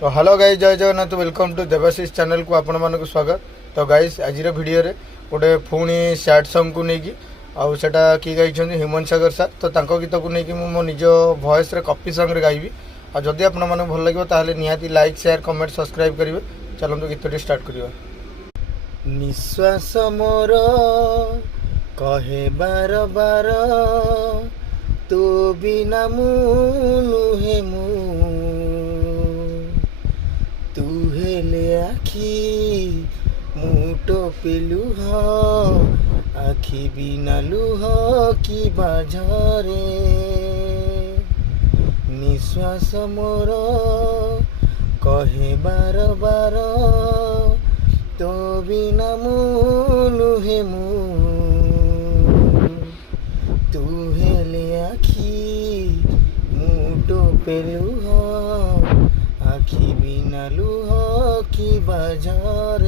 तो hello guys, जय Jagannath, welcome to Debashish channel को आपण मानक स्वागत। तो गाइस आज वीडियो रे गोटे पुणी सैड सॉन्ग को लेकिन आउ सेटा की गाई ह्यूमन सागर सर। तो तांको गीत को लेकिन मो निज वॉइस रे कॉपी सॉन्ग रे गाइबी। और जदि आपण मानक भल लगे ताहले निहाती लाइक शेयर कमेंट सब्सक्राइब करिवे। चलंतु गीत स्टार्ट करिवा। निश्वास मोर कहे बार बार तो बिना मुहे मु तू हेले आखी मुटो पेलुह आखि बिना लुह की बाझरे निश्वास मोर कहे बार बार तो बिना मुहे मु तू हेले आखि मुटो पेलुह आखि बिना लुह की बाजार